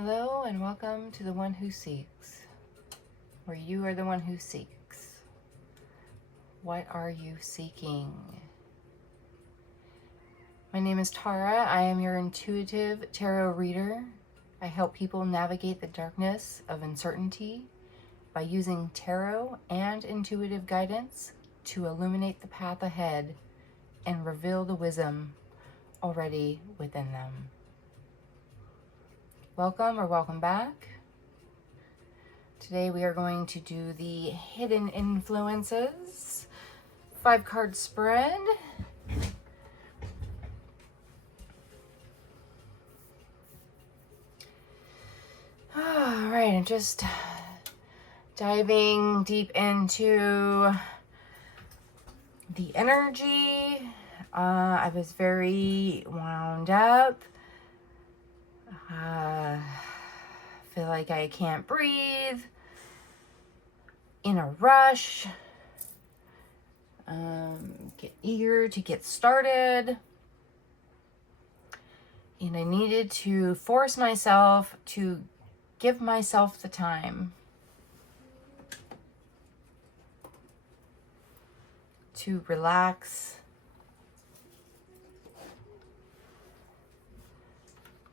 Hello and welcome to The One Who Seeks, where you are the one who seeks. What are you seeking? My name is Tara. I am your intuitive tarot reader. I help people navigate the darkness of uncertainty by using tarot and intuitive guidance to illuminate the path ahead and reveal the wisdom already within them. Welcome or welcome back. Today we are going to do the Hidden Influences 5-card spread. All right, I'm just diving deep into the energy. I was very wound up. Feel like I can't breathe, in a rush, get eager to get started, and I needed to force myself to give myself the time to relax,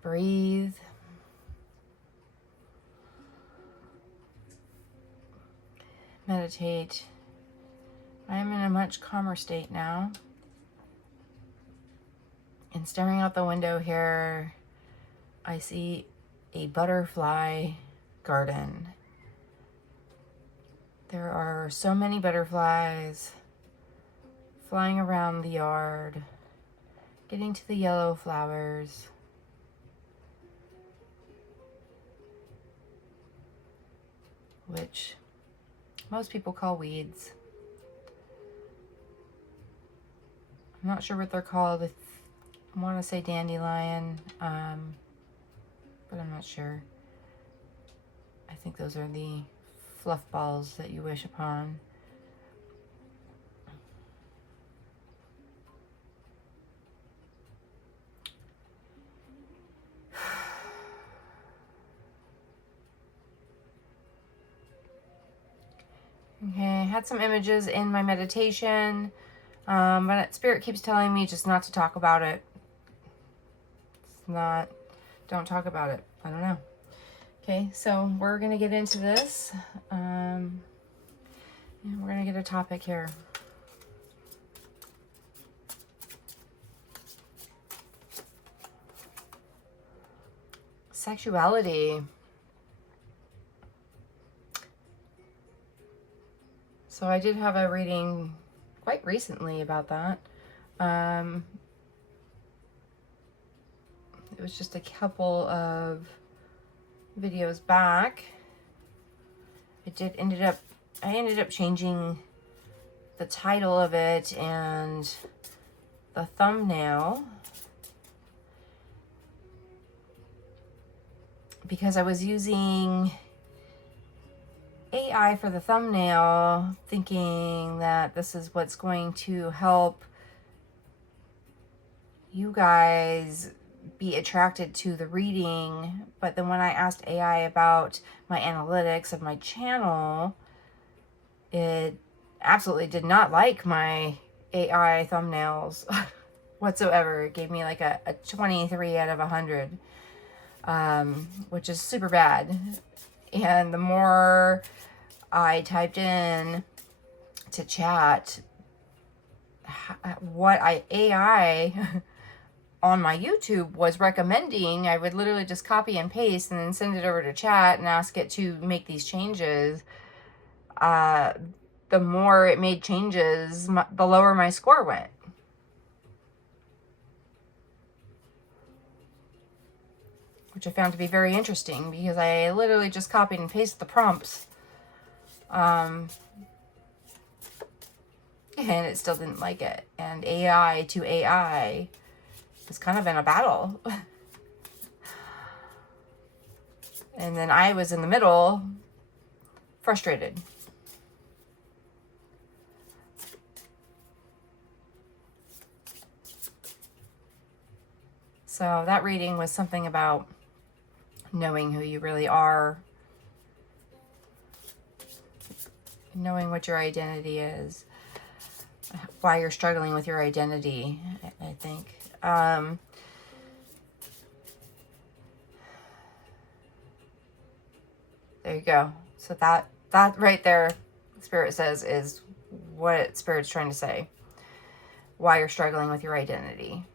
breathe, meditate. I am in a much calmer state now. And staring out the window here, I see a butterfly garden. There are so many butterflies flying around the yard, getting to the yellow flowers. Which most people call weeds. I'm not sure what they're called. I want to say dandelion, but I'm not sure. I think those are the fluff balls that you wish upon. Okay, I had some images in my meditation, but Spirit keeps telling me just not to talk about it. Don't talk about it. I don't know. Okay, so we're going to get into this, and we're going to get a topic here. Sexuality. So I did have a reading quite recently about that. It was just a couple of videos back. I ended up changing the title of it and the thumbnail because I was using AI for the thumbnail, thinking that this is what's going to help you guys be attracted to the reading. But then when I asked AI about my analytics of my channel, it absolutely did not like my AI thumbnails whatsoever. It gave me like a 23 out of 100, which is super bad. And the more I typed in to chat what AI on my YouTube was recommending, I would literally just copy and paste and then send it over to chat and ask it to make these changes. The more it made changes, the lower my score went. Which I found to be very interesting because I literally just copied and pasted the prompts. And it still didn't like it. And AI to AI was kind of in a battle. And then I was in the middle, frustrated. So that reading was something about knowing who you really are, knowing what your identity is, why you're struggling with your identity, I think. There you go. So that right there, Spirit says, is what Spirit's trying to say. Why you're struggling with your identity.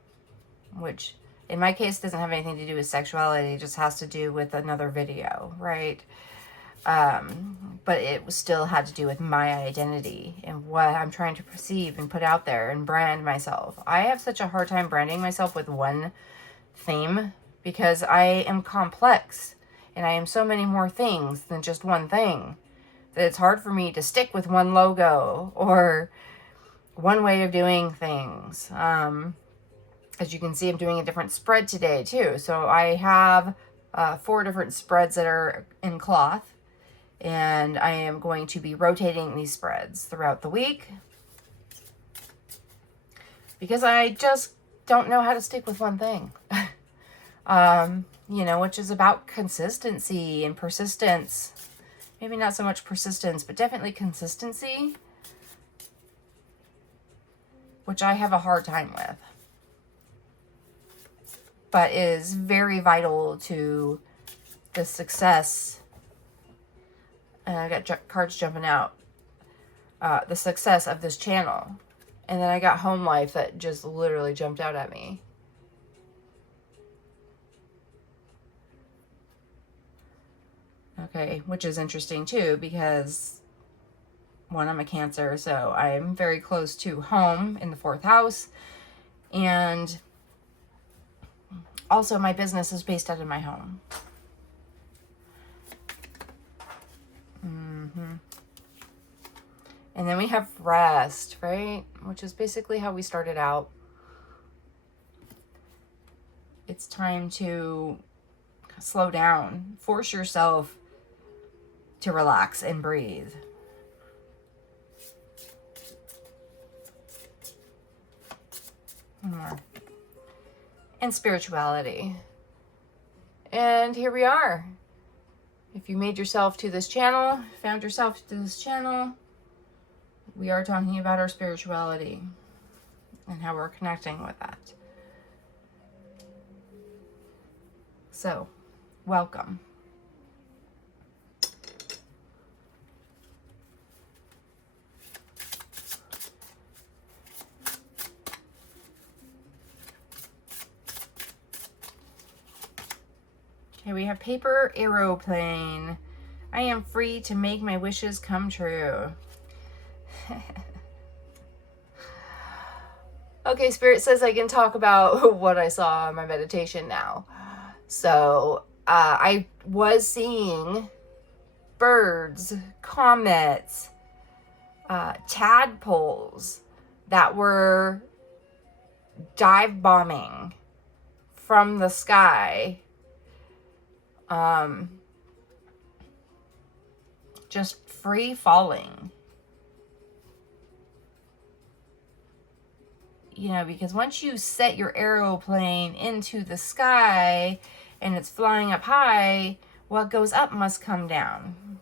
Which, in my case, doesn't have anything to do with sexuality. It just has to do with another video, right? But it still had to do with my identity and what I'm trying to perceive and put out there and brand myself. I have such a hard time branding myself with one theme because I am complex and I am so many more things than just one thing that it's hard for me to stick with one logo or one way of doing things. As you can see, I'm doing a different spread today too. So I have 4 different spreads that are in cloth. And I am going to be rotating these spreads throughout the week because I just don't know how to stick with one thing. You know, which is about consistency and persistence. Maybe not so much persistence, but definitely consistency, which I have a hard time with, but is very vital to the success. I got cards jumping out. The success of this channel. And then I got home life that just literally jumped out at me. Okay, which is interesting too because, one, I'm a Cancer, so I am very close to home in the 4th house. And also my business is based out of my home. And then we have rest, right? Which is basically how we started out. It's time to slow down. Force yourself to relax and breathe. One more. And spirituality. And here we are. If you made yourself to this channel, found yourself to this channel, we are talking about our spirituality and how we're connecting with that. So, welcome. Okay, we have paper aeroplane. I am free to make my wishes come true. Okay, Spirit says I can talk about what I saw in my meditation now. So, I was seeing birds, comets, tadpoles that were dive bombing from the sky. Just free falling. You know, because once you set your aeroplane into the sky and it's flying up high, what goes up must come down.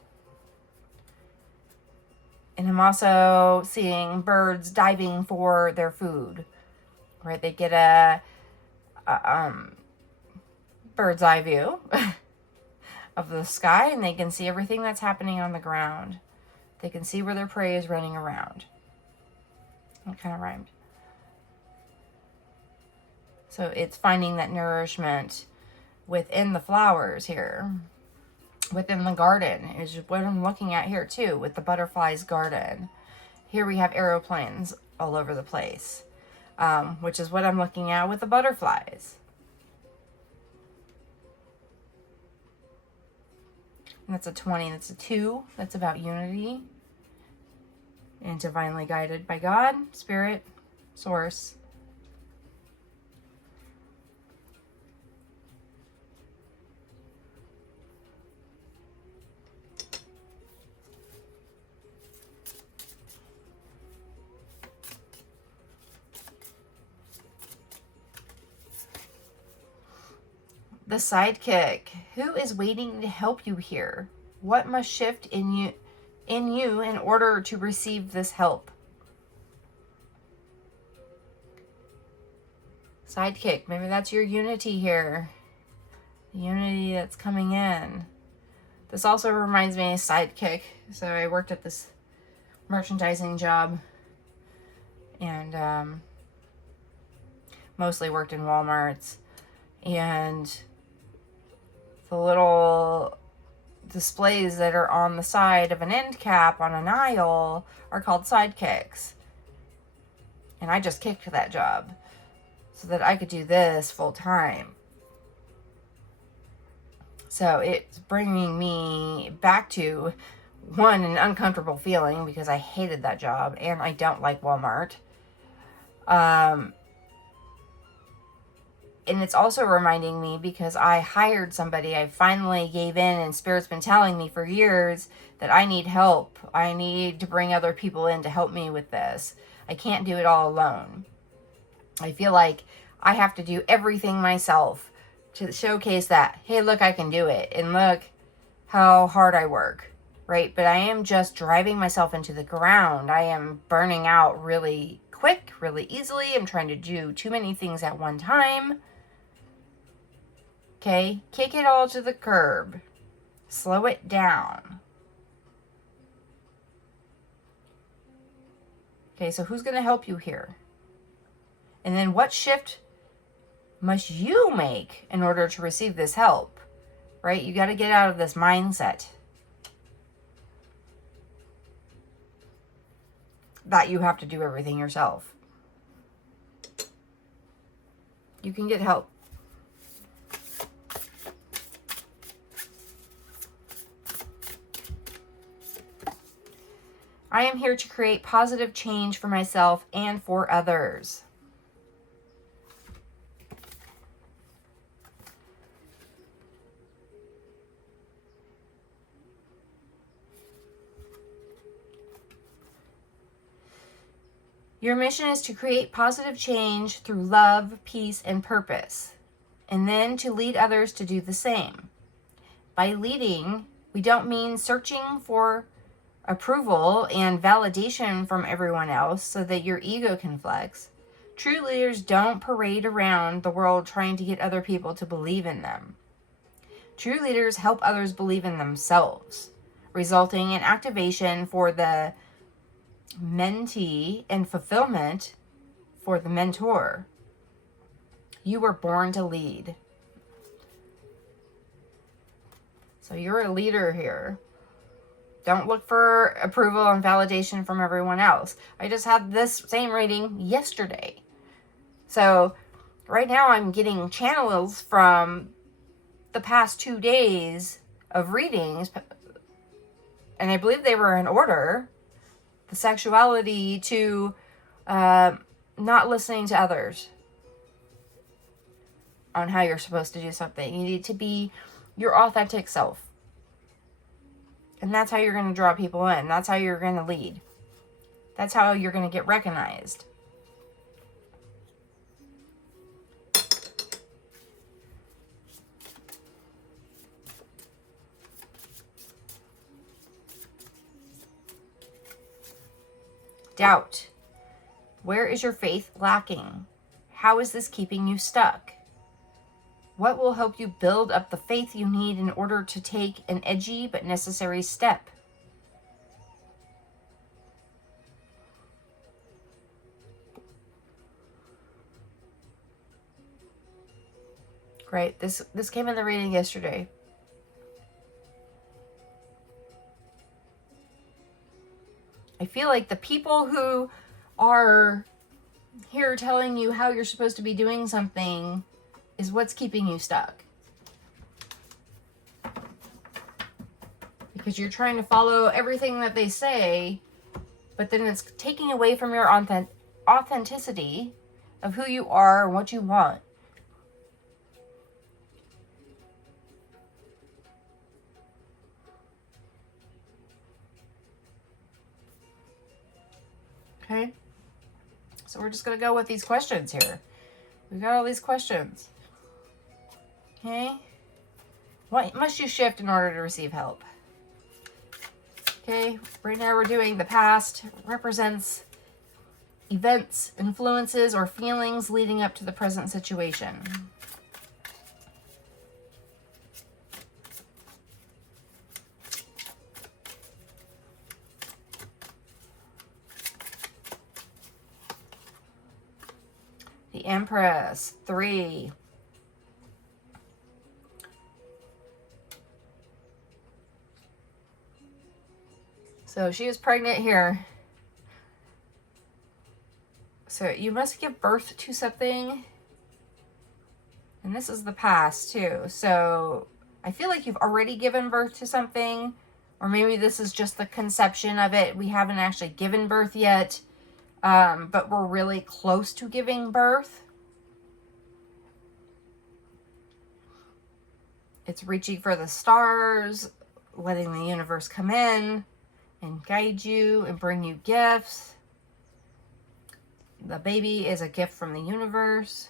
And I'm also seeing birds diving for their food, right? They get a bird's eye view of the sky and they can see everything that's happening on the ground. They can see where their prey is running around. That kind of rhymed. So it's finding that nourishment within the flowers here, within the garden is what I'm looking at here too, with the butterflies garden. Here we have aeroplanes all over the place, which is what I'm looking at with the butterflies. And that's a 20, that's a 2, that's about unity and divinely guided by God, Spirit, Source. The sidekick. Who is waiting to help you here? What must shift in you in order to receive this help? Sidekick. Maybe that's your unity here. The unity that's coming in. This also reminds me of sidekick. So I worked at this merchandising job and mostly worked in Walmarts. And the little displays that are on the side of an end cap on an aisle are called sidekicks. And I just kicked that job so that I could do this full time. So it's bringing me back to, one, an uncomfortable feeling because I hated that job and I don't like Walmart. And it's also reminding me because I hired somebody, I finally gave in, and Spirit's been telling me for years that I need help. I need to bring other people in to help me with this. I can't do it all alone. I feel like I have to do everything myself to showcase that, hey, look, I can do it. And look how hard I work, right? But I am just driving myself into the ground. I am burning out really quick, really easily. I'm trying to do too many things at one time. Okay, kick it all to the curb. Slow it down. Okay, so who's going to help you here? And then what shift must you make in order to receive this help? Right? You got to get out of this mindset that you have to do everything yourself. You can get help. I am here to create positive change for myself and for others. Your mission is to create positive change through love, peace, and purpose, and then to lead others to do the same. By leading, we don't mean searching for approval and validation from everyone else so that your ego can flex. True leaders don't parade around the world trying to get other people to believe in them. True leaders help others believe in themselves, resulting in activation for the mentee and fulfillment for the mentor. You were born to lead. So you're a leader here. Don't look for approval and validation from everyone else. I just had this same reading yesterday. So right now I'm getting channels from the past 2 days of readings. And I believe they were in order. The sexuality to not listening to others on how you're supposed to do something. You need to be your authentic self. And that's how you're going to draw people in. That's how you're going to lead. That's how you're going to get recognized. Doubt. Where is your faith lacking? How is this keeping you stuck? What will help you build up the faith you need in order to take an edgy but necessary step? Great. This came in the reading yesterday. I feel like the people who are here telling you how you're supposed to be doing something is what's keeping you stuck. Because you're trying to follow everything that they say, but then it's taking away from your authenticity of who you are and what you want. Okay? So we're just going to go with these questions here. We've got all these questions. Okay. What must you shift in order to receive help? Okay, right now we're doing the past represents events, influences, or feelings leading up to the present situation. The Empress, 3. So she is pregnant here. So you must give birth to something. And this is the past too. So I feel like you've already given birth to something. Or maybe this is just the conception of it. We haven't actually given birth yet. But we're really close to giving birth. It's reaching for the stars, letting the universe come in and guide you and bring you gifts. The baby is a gift from the universe.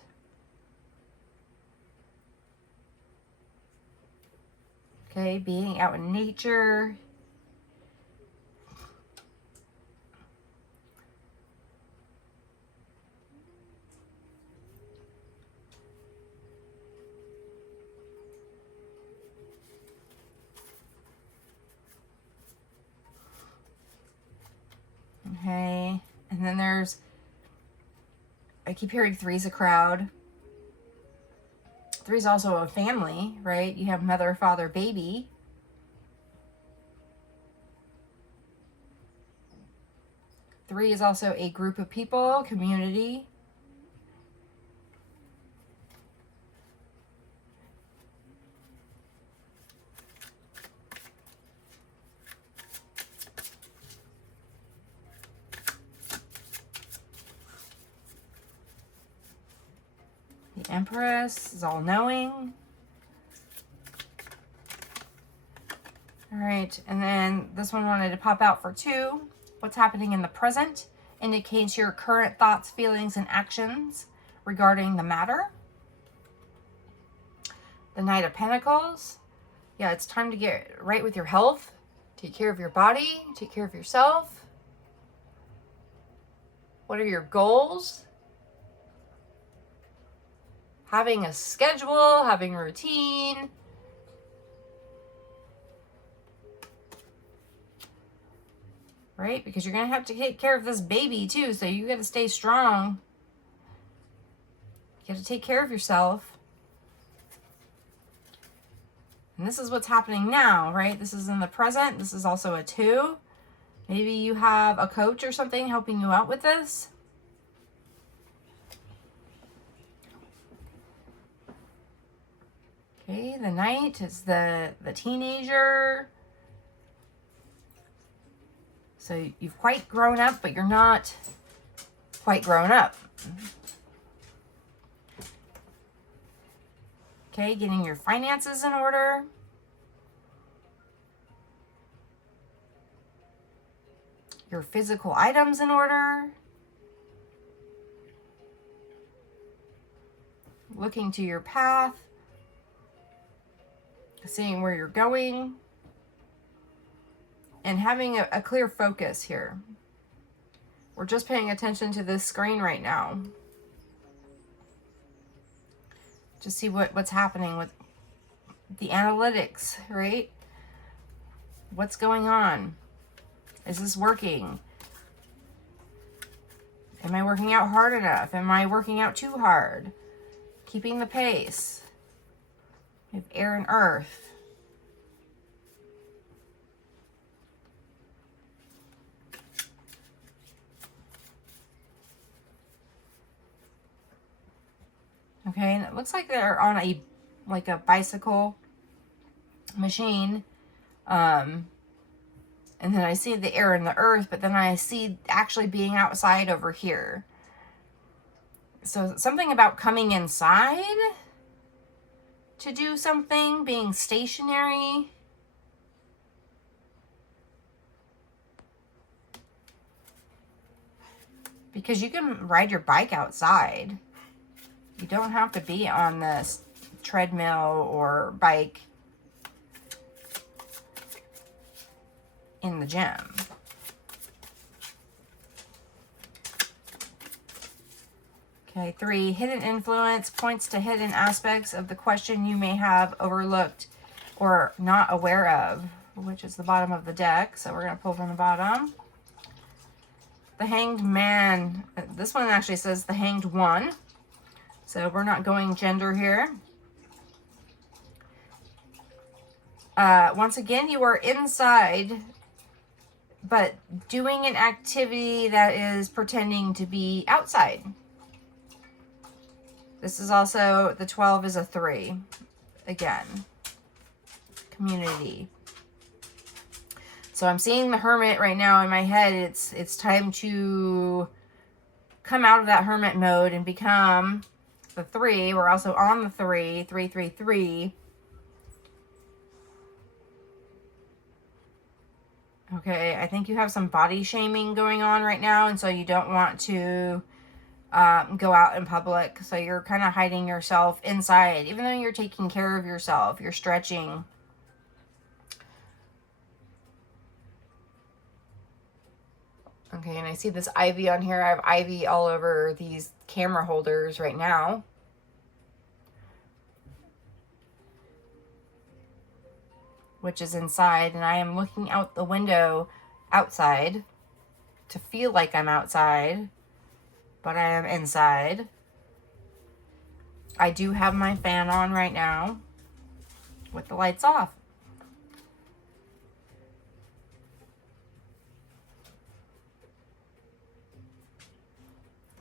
Okay, being out in nature. Okay, and then there's, I keep hearing 3's a crowd. 3's also a family, right? You have mother, father, baby. Three is also a group of people, community. The Empress is all-knowing. All right, and then this one wanted to pop out for 2. What's happening in the present indicates your current thoughts, feelings, and actions regarding the matter. The Knight of Pentacles. Yeah, it's time to get right with your health. Take care of your body. Take care of yourself. What are your goals? Having a schedule, having a routine. Right? Because you're going to have to take care of this baby too. So you got to stay strong. You got to take care of yourself. And this is what's happening now, right? This is in the present. This is also a 2. Maybe you have a coach or something helping you out with this. Okay, the Knight is the teenager. So you've quite grown up, but you're not quite grown up. Okay, getting your finances in order. Your physical items in order. Looking to your path. Seeing where you're going. And having a clear focus here. We're just paying attention to this screen right now. To see what's happening with the analytics, right? What's going on? Is this working? Am I working out hard enough? Am I working out too hard? Keeping the pace. We have air and earth. Okay, and it looks like they're on a bicycle machine. And then I see the air and the earth, but then I see actually being outside over here. So something about coming inside to do something, being stationary. Because you can ride your bike outside. You don't have to be on this treadmill or bike in the gym. Okay, 3, hidden influence points to hidden aspects of the question you may have overlooked or not aware of, which is the bottom of the deck. So we're going to pull from the bottom. The Hanged Man. This one actually says the Hanged One. So we're not going gender here. Once again, you are inside, but doing an activity that is pretending to be outside. This is also, the 12 is a 3. Again, community. So I'm seeing the Hermit right now in my head. It's time to come out of that Hermit mode and become the 3. We're also on the 3, 3, 3, 3. Okay, I think you have some body shaming going on right now, and so you don't want to go out in public. So you're kind of hiding yourself inside, even though you're taking care of yourself. You're stretching. Okay, and I see this ivy on here. I have ivy all over these camera holders right now. Which is inside, and I am looking out the window outside to feel like I'm outside, but I am inside. I do have my fan on right now with the lights off.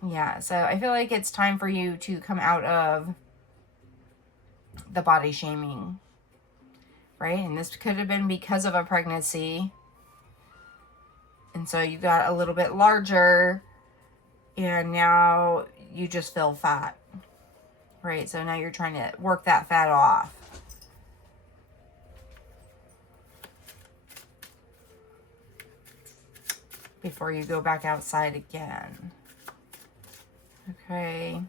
Yeah, so I feel like it's time for you to come out of the body shaming, right? And this could have been because of a pregnancy. And so you got a little bit larger, and now you just feel fat, right? So now you're trying to work that fat off. Before you go back outside again. Okay.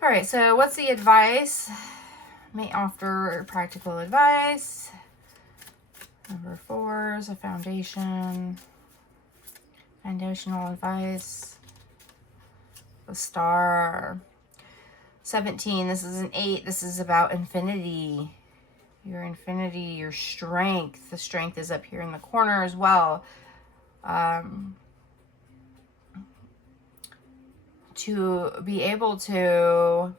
All right, so what's the advice? May offer practical advice. Number 4 is a foundation. Foundational advice. The Star. 17, this is an 8. This is about infinity. Your infinity, your strength. The strength is up here in the corner as well. To be able to...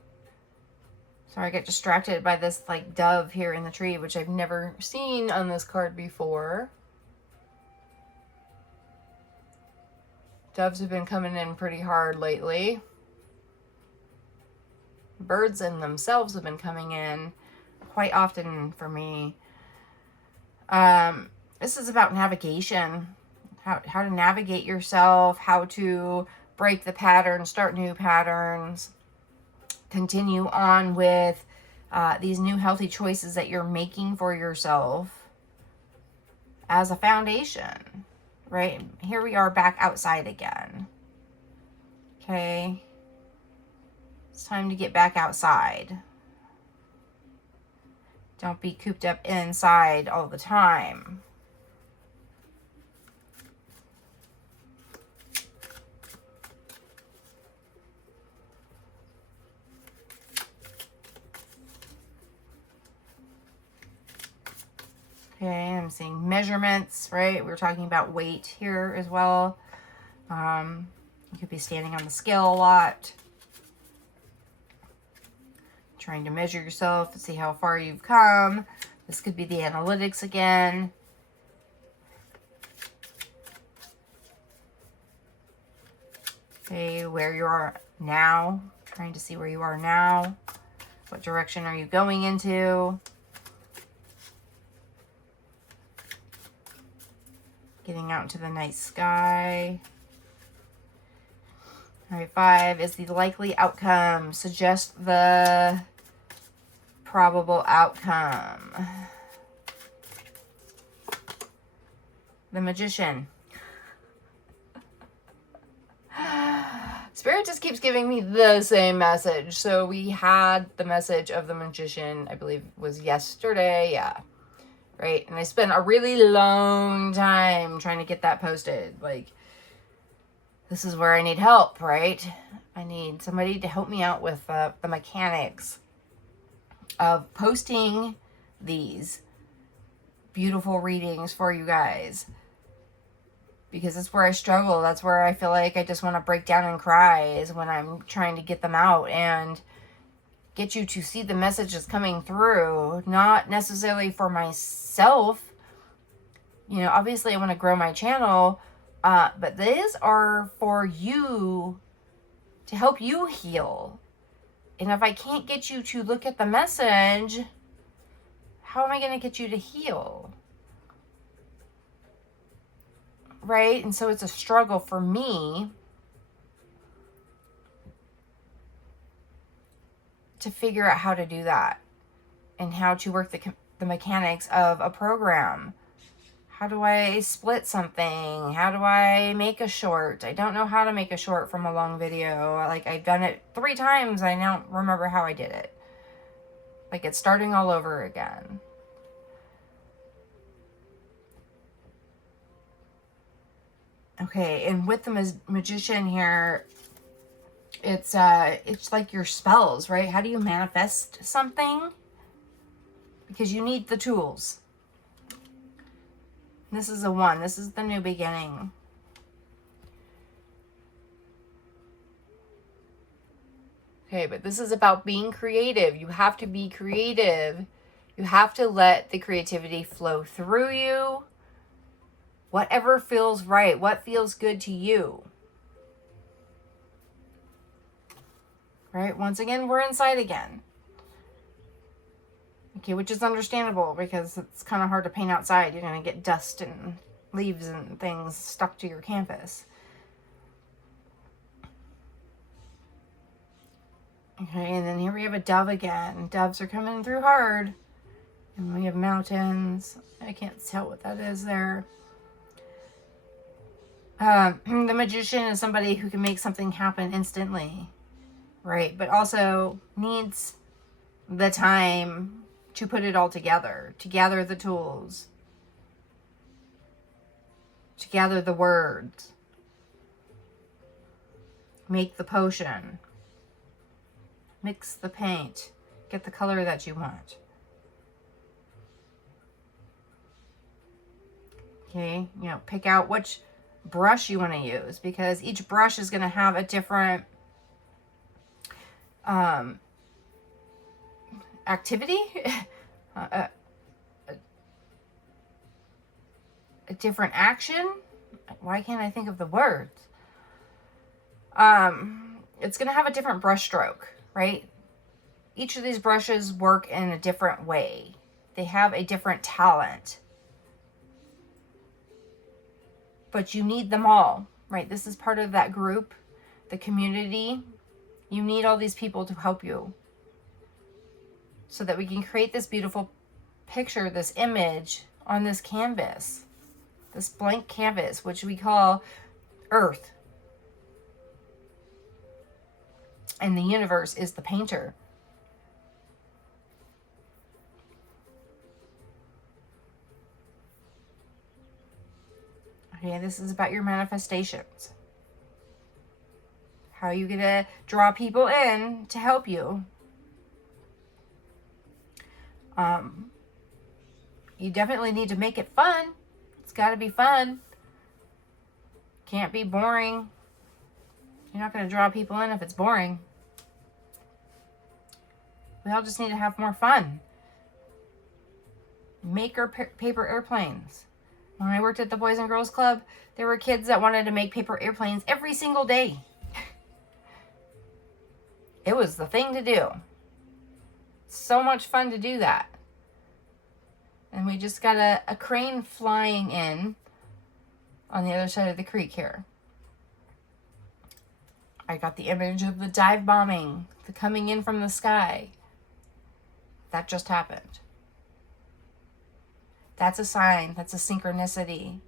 Sorry, I get distracted by this like dove here in the tree, which I've never seen on this card before. Doves have been coming in pretty hard lately. Birds in themselves have been coming in quite often for me. This is about navigation. How to navigate yourself, how to break the pattern, start new patterns, continue on with these new healthy choices that you're making for yourself as a foundation, right? Here we are back outside again. Okay. It's time to get back outside. Don't be cooped up inside all the time. Okay, I'm seeing measurements, right? We were talking about weight here as well. You could be standing on the scale a lot. Trying to measure yourself to see how far you've come. This could be the analytics again. Okay, where you are now. Trying to see where you are now. What direction are you going into? Getting out into the night sky. All right, 5 is the likely outcome. Suggest the probable outcome. the Magician. Spirit just keeps giving me the same message. So we had the message of the Magician, I believe was yesterday. Yeah. Right. And I spent a really long time trying to get that posted. Like, this is where I need help, right? I need somebody to help me out with the mechanics of posting these beautiful readings for you guys. Because that's where I struggle. That's where I feel like I just want to break down and cry, is when I'm trying to get them out and get you to see the messages coming through. Not necessarily for myself. You know, obviously I want to grow my channel, but these are for you, to help you heal. And if I can't get you to look at the message, how am I going to get you to heal? Right? And so it's a struggle for me to figure out how to do that and how to work the mechanics of a program. How do I split something? How do I make a short? I don't know how to make a short from a long video. Like, I've done it 3 times. I don't remember how I did it. Like, it's starting all over again. Okay, and with the Magician here, it's like your spells, right? How do you manifest something? Because you need the tools. This is a 1. This is the new beginning. Okay, but this is about being creative. You have to be creative. You have to let the creativity flow through you. Whatever feels right. What feels good to you. Right? Once again, we're inside again. Okay, which is understandable because it's kind of hard to paint outside. You're going to get dust and leaves and things stuck to your canvas. Okay, and then here we have a dove again. Doves are coming through hard. And we have mountains. I can't tell what that is there. The Magician is somebody who can make something happen instantly. Right, but also needs the time to put it all together. To gather the tools. To gather the words. Make the potion. Mix the paint. Get the color that you want. Okay, you know, pick out which brush you want to use, because each brush is going to have a different activity, a different action. Why can't I think of the words? It's going to have a different brush stroke, right? Each of these brushes work in a different way. They have a different talent. But you need them all, right? This is part of that group, the community. You need all these people to help you so that we can create this beautiful picture, this image on this canvas, this blank canvas, which we call Earth. And the universe is the painter. Okay, this is about your manifestations. How are you going to draw people in to help you? You definitely need to make it fun. It's got to be fun. Can't be boring. You're not going to draw people in if it's boring. We all just need to have more fun. Make our paper airplanes. When I worked at the Boys and Girls Club, there were kids that wanted to make paper airplanes every single day. It was the thing to do. So much fun to do that. And we just got a crane flying in on the other side of the creek here. I got the image of the dive bombing, the coming in from the sky. That just happened. That's a sign. That's a synchronicity.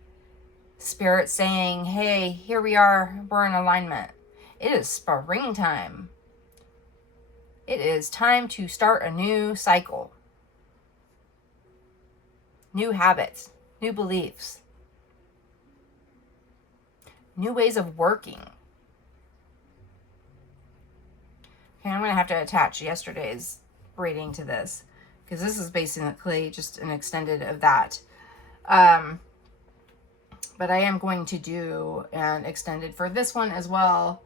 Spirit saying, hey, here we are, we're in alignment. It is springtime. It is time to start a new cycle. New habits, new beliefs, new ways of working. Okay, I'm going to have to attach yesterday's reading to this, because this is basically just an extended of that. But I am going to do an extended for this one as well.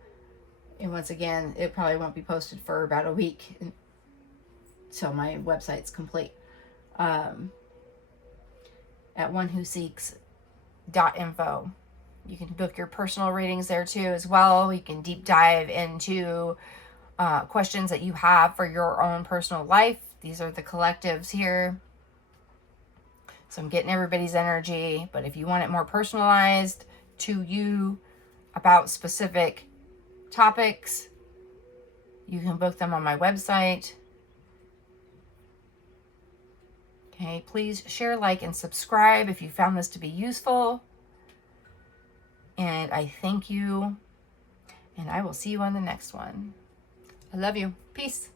And once again, it probably won't be posted for about a week until my website's complete. At onewhoseeks.info. You can book your personal readings there too as well. You can deep dive into questions that you have for your own personal life. These are the collectives here. So I'm getting everybody's energy. But if you want it more personalized to you about specific topics, you can book them on my website. Okay, please share, like, and subscribe if you found this to be useful. And I thank you. And I will see you on the next one. I love you. Peace.